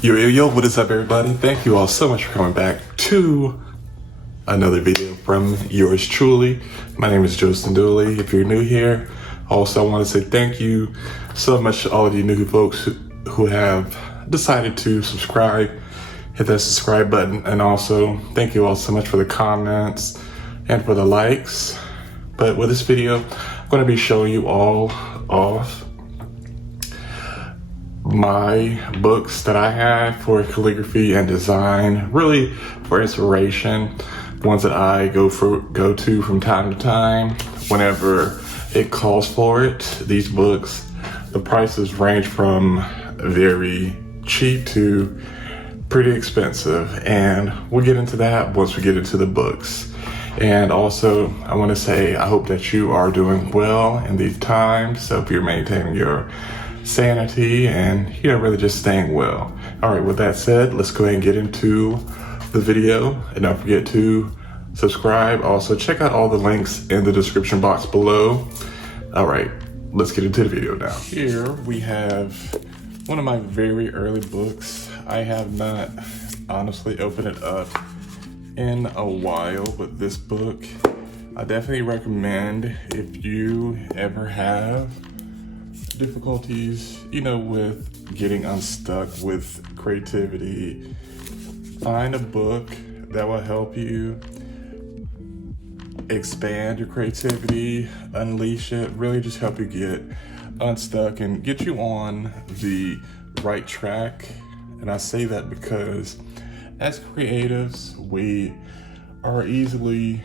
Yo, what is up, everybody? Thank you all so much for coming back to another video from yours truly. My name is Dooley. If you're new here, also I want to say thank you so much to all of you new folks who have decided to subscribe. Hit that subscribe button, and also thank you all so much for the comments and for the likes. But with this video, I'm going to be showing you all of my books that I have for calligraphy and design, really for inspiration, ones that I go to from time to time whenever it calls for it. These books, the prices range from very cheap to pretty expensive, and we'll get into that once we get into the books. And also, I want to say I hope that you are doing well in these times. So if you're maintaining your sanity and really just staying well. All right, with that said, let's go ahead and get into the video, and don't forget to subscribe. Also, check out all the links in the description box below. All right, let's get into the video now. Here we have one of my very early books. I have not honestly opened it up in a while, but this book I definitely recommend if you ever have difficulties, with getting unstuck with creativity. Find a book that will help you expand your creativity, unleash it, really just help you get unstuck and get you on the right track. And I say that because as creatives, we are easily,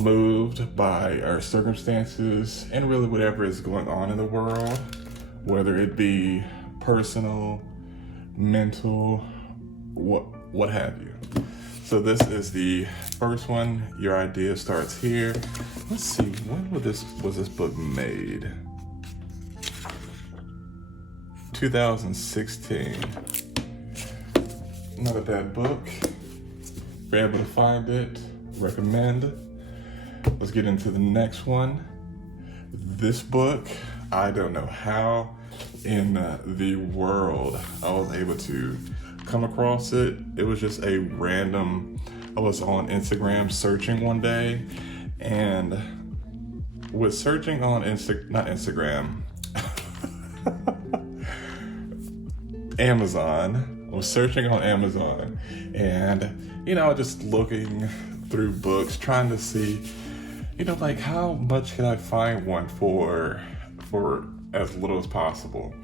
moved by our circumstances and really whatever is going on in the world, whether it be personal, mental, what have you. So this is the first one. Your idea starts here. Let's see, when was this book made? 2016. Not a bad book. If you're able to find it, recommend. Let's get into the next one. This book, I don't know how in the world I was able to come across it. It was just a random, I was on Instagram searching one day, and was searching on Amazon. I was searching on Amazon, and just looking through books, trying to see how much can I find one for as little as possible.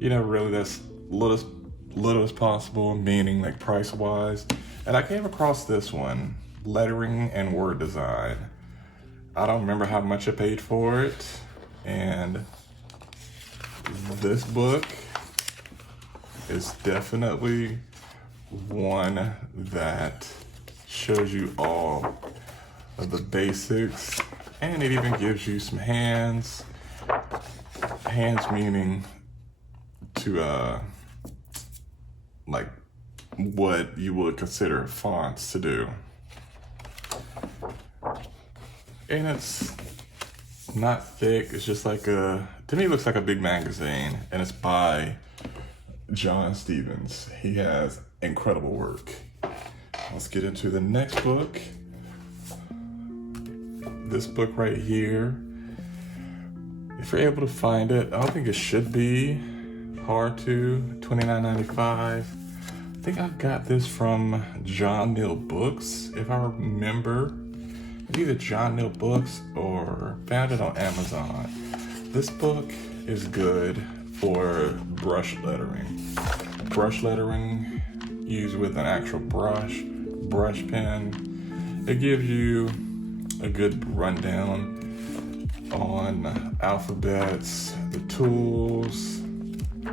Really that's little as possible, meaning like price wise. And I came across this one, lettering and word design. I don't remember how much I paid for it, and this book is definitely one that shows you all of the basics, and it even gives you some hands meaning to like what you would consider fonts to do. And it's not thick, it's just like to me it looks like a big magazine, and it's by John Stevens. He has incredible work. Let's get into the next book. This book right here, if you're able to find it, I don't think it should be hard to, $29.95. I think I got this from John Neal Books, if I remember. It's either John Neal Books or found it on Amazon. This book is good for brush lettering. Brush lettering used with an actual brush pen. It gives you a good rundown on alphabets, the tools,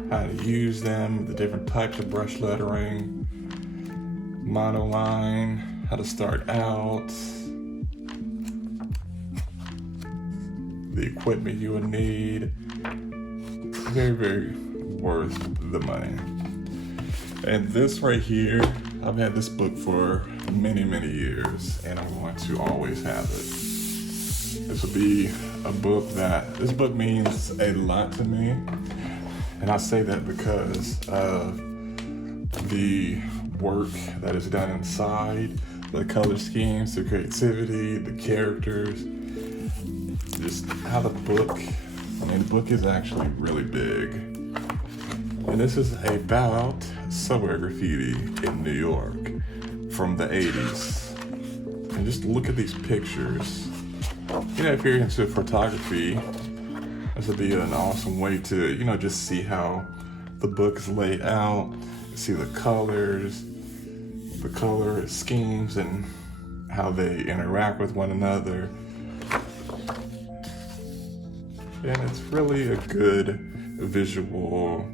how to use them, the different types of brush lettering, monoline, how to start out, the equipment you would need. Very, very worth the money. And this right here, I've had this book for many, many years, and I want to always have it. This will be a book this book means a lot to me. And I say that because of the work that is done inside, the color schemes, the creativity, the characters, just how the book, the book is actually really big. And this is about subway graffiti in New York from the 80s. And just look at these pictures. If you're into photography, this would be an awesome way to, just see how the book is laid out, see the colors, the color schemes, and how they interact with one another. And it's really a good visual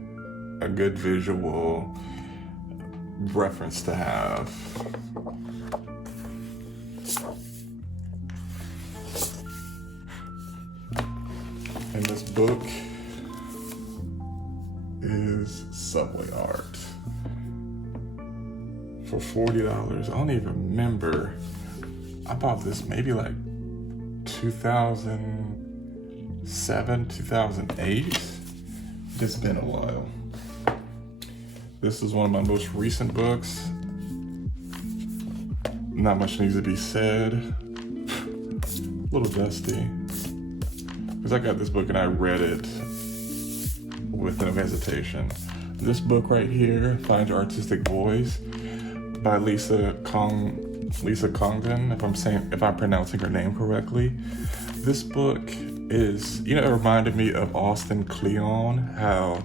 reference to have. And this book is subway art for $40. I don't even remember. I bought this maybe like 2007, 2008. It's been a while. This is one of my most recent books. Not much needs to be said. A little dusty. Because I got this book and I read it with no hesitation. This book right here, Find Your Artistic Voice, by Lisa Congdon, if I'm pronouncing her name correctly. This book is, it reminded me of Austin Kleon, how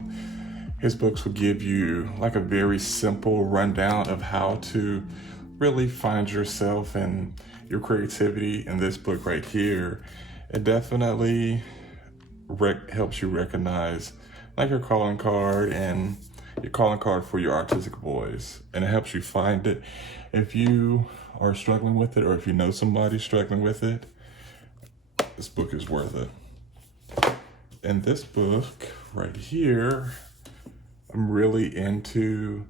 his books would give you like a very simple rundown of how to really find yourself and your creativity. In this book right here, it definitely helps you recognize like your calling card and your calling card for your artistic voice, and it helps you find it if you are struggling with it, or if you know somebody struggling with it. This book is worth it. And this book right here, I'm really into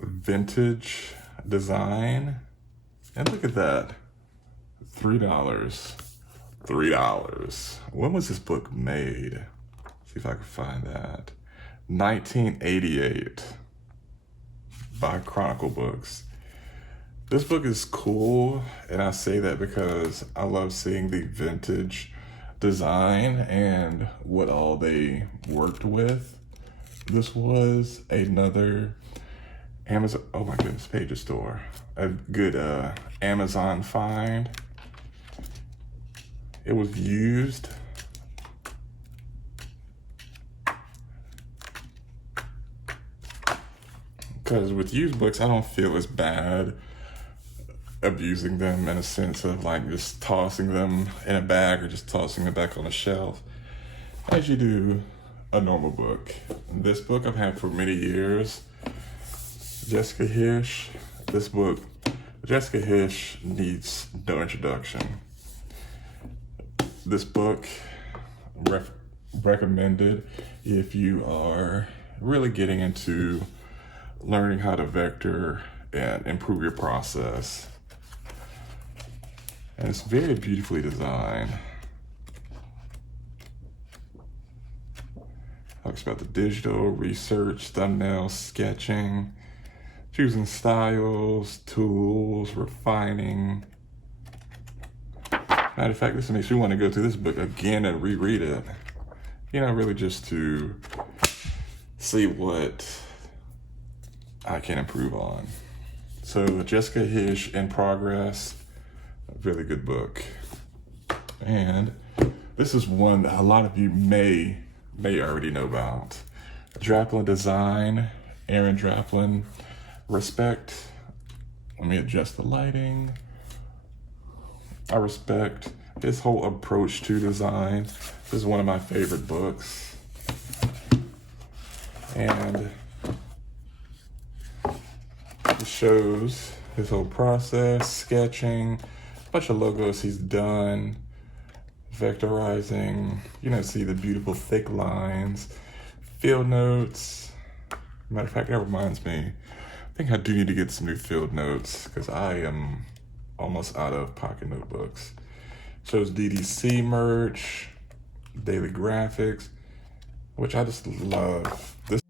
vintage design. And look at that, $3. When was this book made? See if I can find that. 1988 by Chronicle Books. This book is cool, and I say that because I love seeing the vintage design and what all they worked with. This was another Amazon, oh my goodness, Pages store. A good Amazon find. It was used. Because with used books, I don't feel as bad abusing them in a sense of like just tossing them in a bag or just tossing them back on the shelf as you do a normal book. This book I've had for many years. Jessica Hirsch. This book, Jessica Hirsch, needs no introduction. This book recommended if you are really getting into learning how to vector and improve your process. And it's very beautifully designed. Talks about the digital, research, thumbnail, sketching, choosing styles, tools, refining. Matter of fact, this makes me want to go through this book again and reread it. Really just to see what I can improve on. So Jessica Hirsch, In Progress, a really good book. And this is one that a lot of you may already know about. Draplin Design, Aarondraplin, Respect. Let me adjust the lighting. I respect his whole approach to design. This is one of my favorite books. And it shows his whole process, sketching, a bunch of logos he's done, vectorizing, see the beautiful thick lines, field notes. Matter of fact, that reminds me, I think I do need to get some new field notes because I am almost out of pocket notebooks. Shows DDC merch, daily graphics. which I just love. This